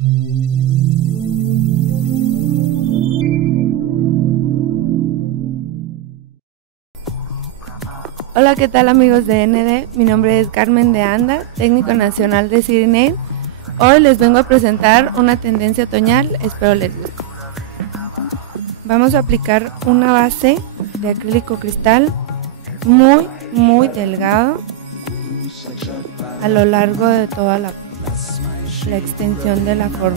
Hola, ¿qué tal amigos de ND? Mi nombre es Carmen de Anda, técnico nacional de Siri. Hoy les vengo a presentar una tendencia otoñal, espero les guste. Vamos a aplicar una base de acrílico cristal muy delgado a lo largo de toda la extensión de la forma.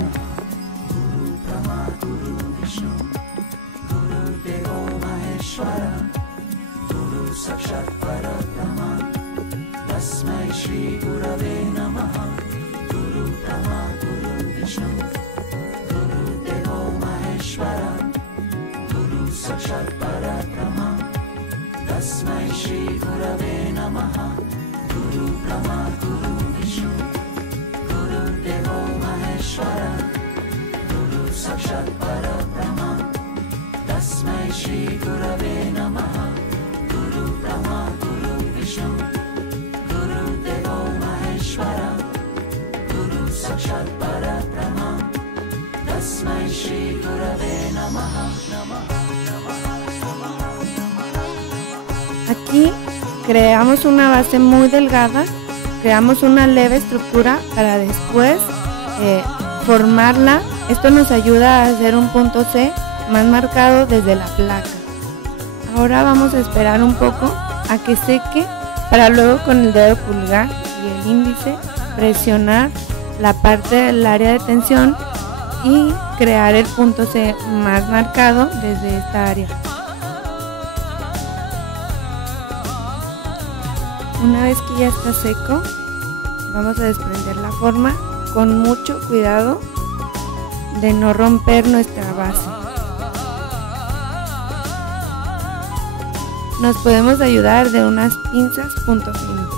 Aquí creamos una base muy delgada, creamos una leve estructura para después formarla. Esto nos ayuda a hacer un punto C más marcado desde la placa. Ahora vamos a esperar un poco a que seque para luego con el dedo pulgar y el índice presionar la parte del área de tensión y crear el punto C más marcado desde esta área. Una vez que ya está seco, vamos a desprender la forma con mucho cuidado de no romper nuestra base. Nos podemos ayudar de unas pinzas punto fino.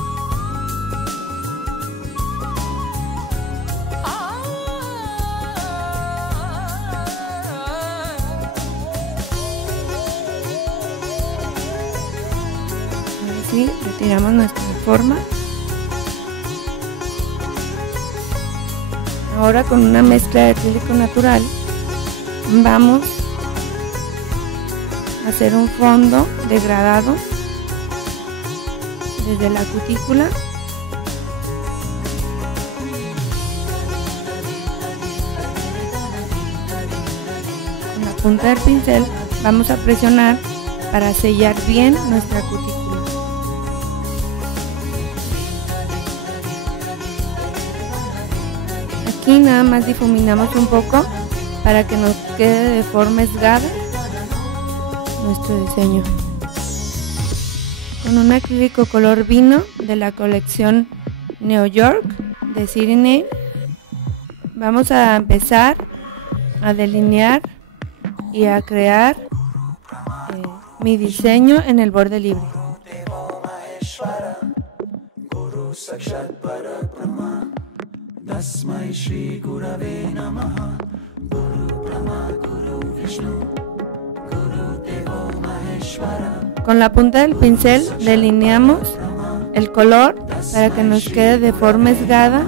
Así retiramos nuestra forma. Ahora con una mezcla de acrílico natural vamos a hacer un fondo degradado desde la cutícula con la punta del pincel. Vamos a presionar para sellar bien nuestra cutícula. Aquí nada más difuminamos un poco para que nos quede de forma esgada nuestro diseño. Con un acrílico color vino de la colección New York de Siri, vamos a empezar a delinear y a crear mi diseño en el borde libre. Con la punta del pincel delineamos el color para que nos quede de forma esgada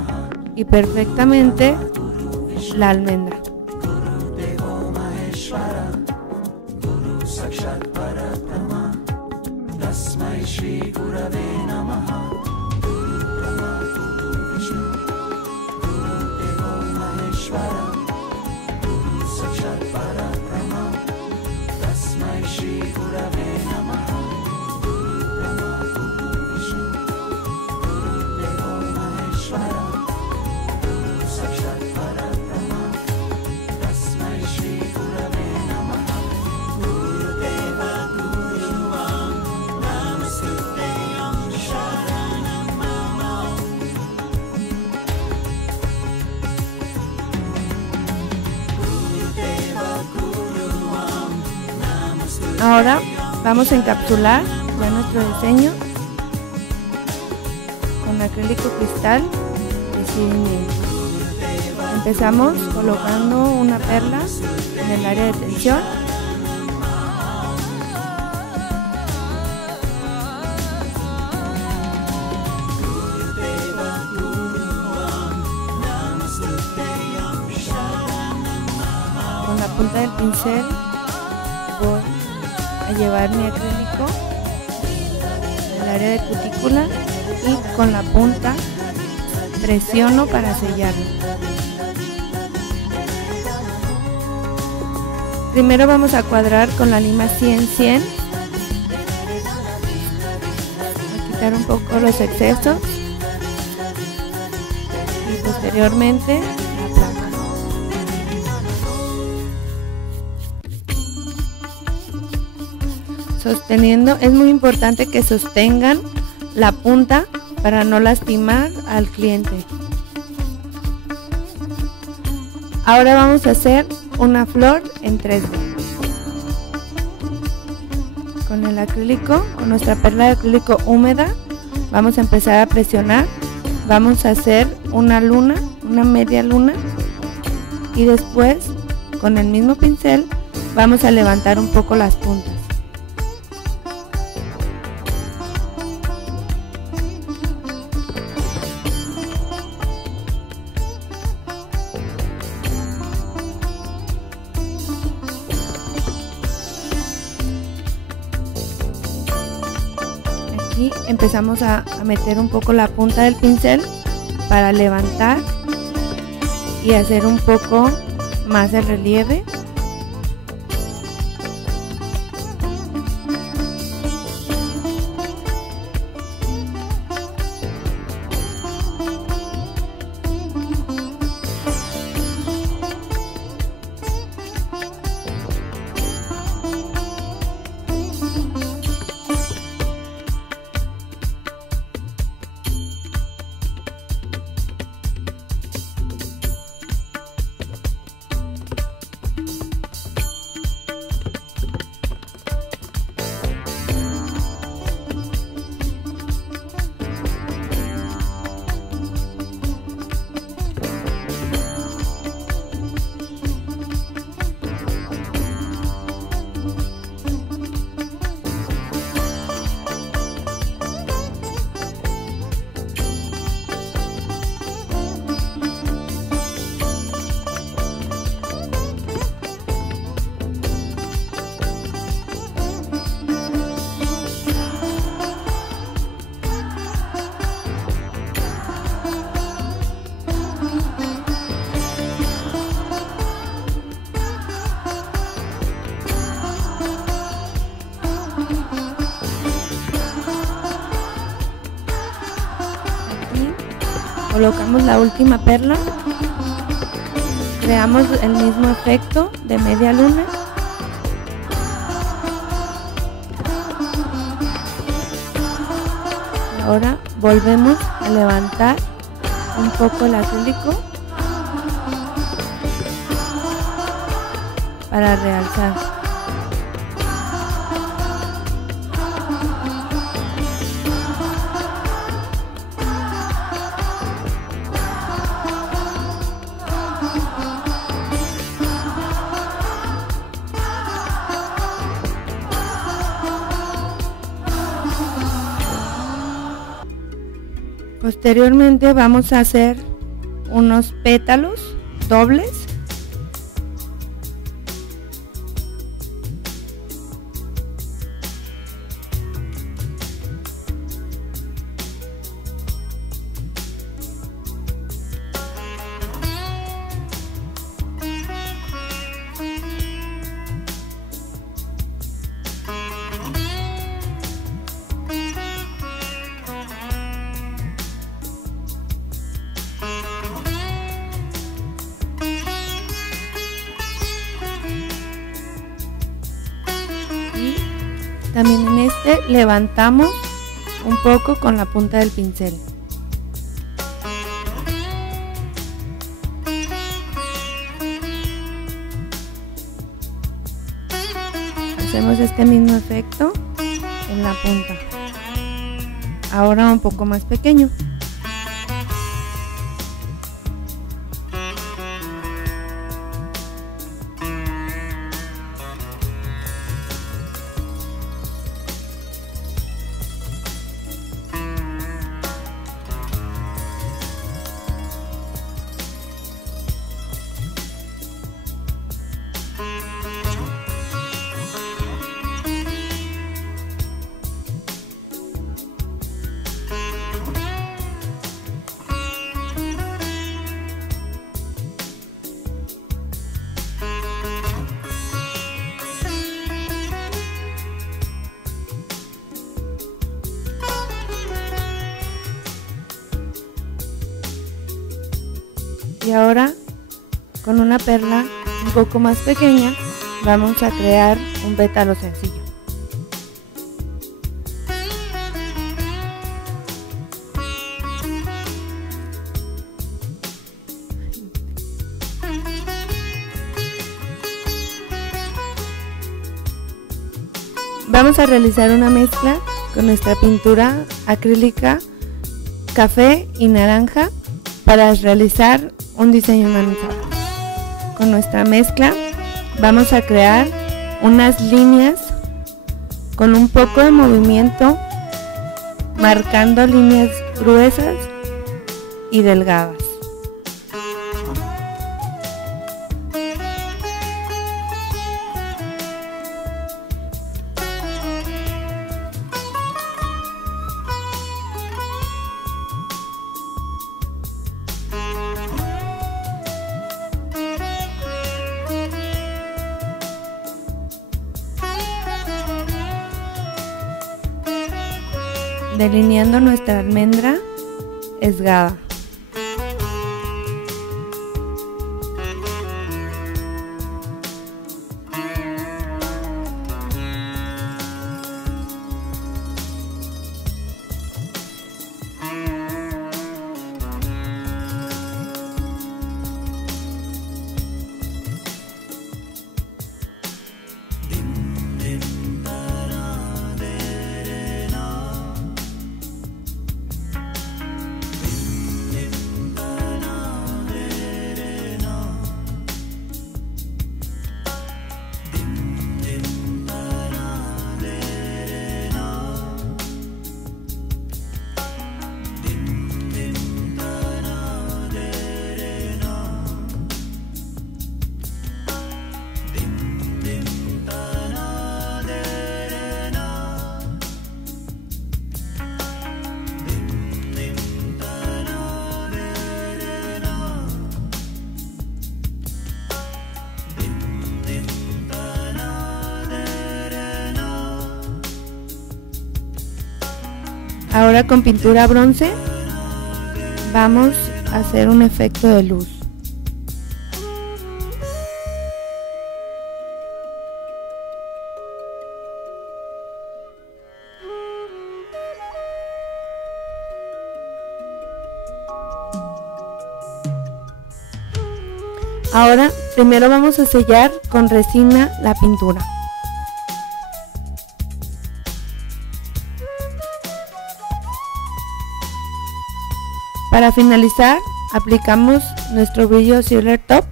y perfectamente la almendra. Ahora vamos a encapsular ya nuestro diseño con acrílico cristal de Siri. Empezamos colocando una perla en el área de tensión. punta del pincel voy a llevar mi acrílico en el área de cutícula y con la punta presiono para sellarlo. Primero vamos a cuadrar con la lima 100-100, a quitar un poco los excesos y posteriormente la placa. Sosteniendo, es muy importante que sostengan la punta para no lastimar al cliente. Ahora vamos a hacer una flor en 3D. Con el acrílico, con nuestra perla de acrílico húmeda, vamos a empezar a presionar. Vamos a hacer una luna, una media luna, y después con el mismo pincel vamos a levantar un poco las puntas. Aquí empezamos a meter un poco la punta del pincel para levantar y hacer un poco más de relieve. Colocamos la última perla, creamos el mismo efecto de media luna, y ahora volvemos a levantar un poco el acrílico para realzar. Posteriormente vamos a hacer unos pétalos dobles. También en este levantamos un poco con la punta del pincel. Hacemos este mismo efecto en la punta, ahora un poco más pequeño. ahora con una perla un poco más pequeña vamos a crear un pétalo sencillo. Vamos a realizar una mezcla con nuestra pintura acrílica café y naranja para realizar un diseño humanizado. Con nuestra mezcla vamos a crear unas líneas con un poco de movimiento, marcando líneas gruesas y delgadas. Delineando nuestra almendra esgada. Ahora con pintura bronce vamos a hacer un efecto de luz. Ahora primero vamos a sellar con resina la pintura. Para finalizar, aplicamos nuestro brillo Silver Top.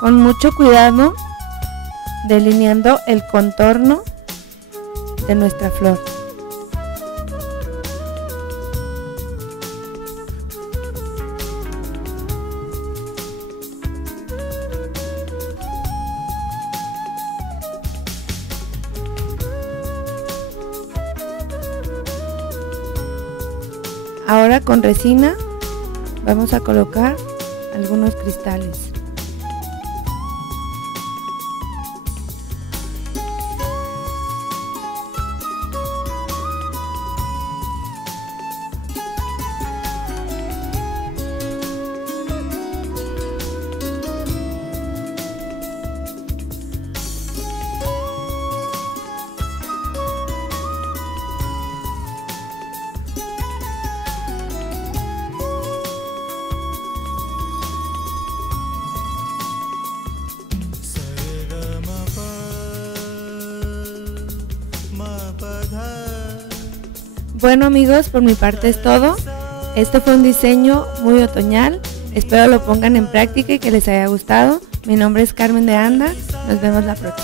Con mucho cuidado, delineando el contorno de nuestra flor. Ahora con resina vamos a colocar algunos cristales. Bueno amigos, por mi parte es todo. Este fue un diseño muy otoñal. Espero lo pongan en práctica y que les haya gustado. Mi nombre es Carmen de Anda. Nos vemos la próxima.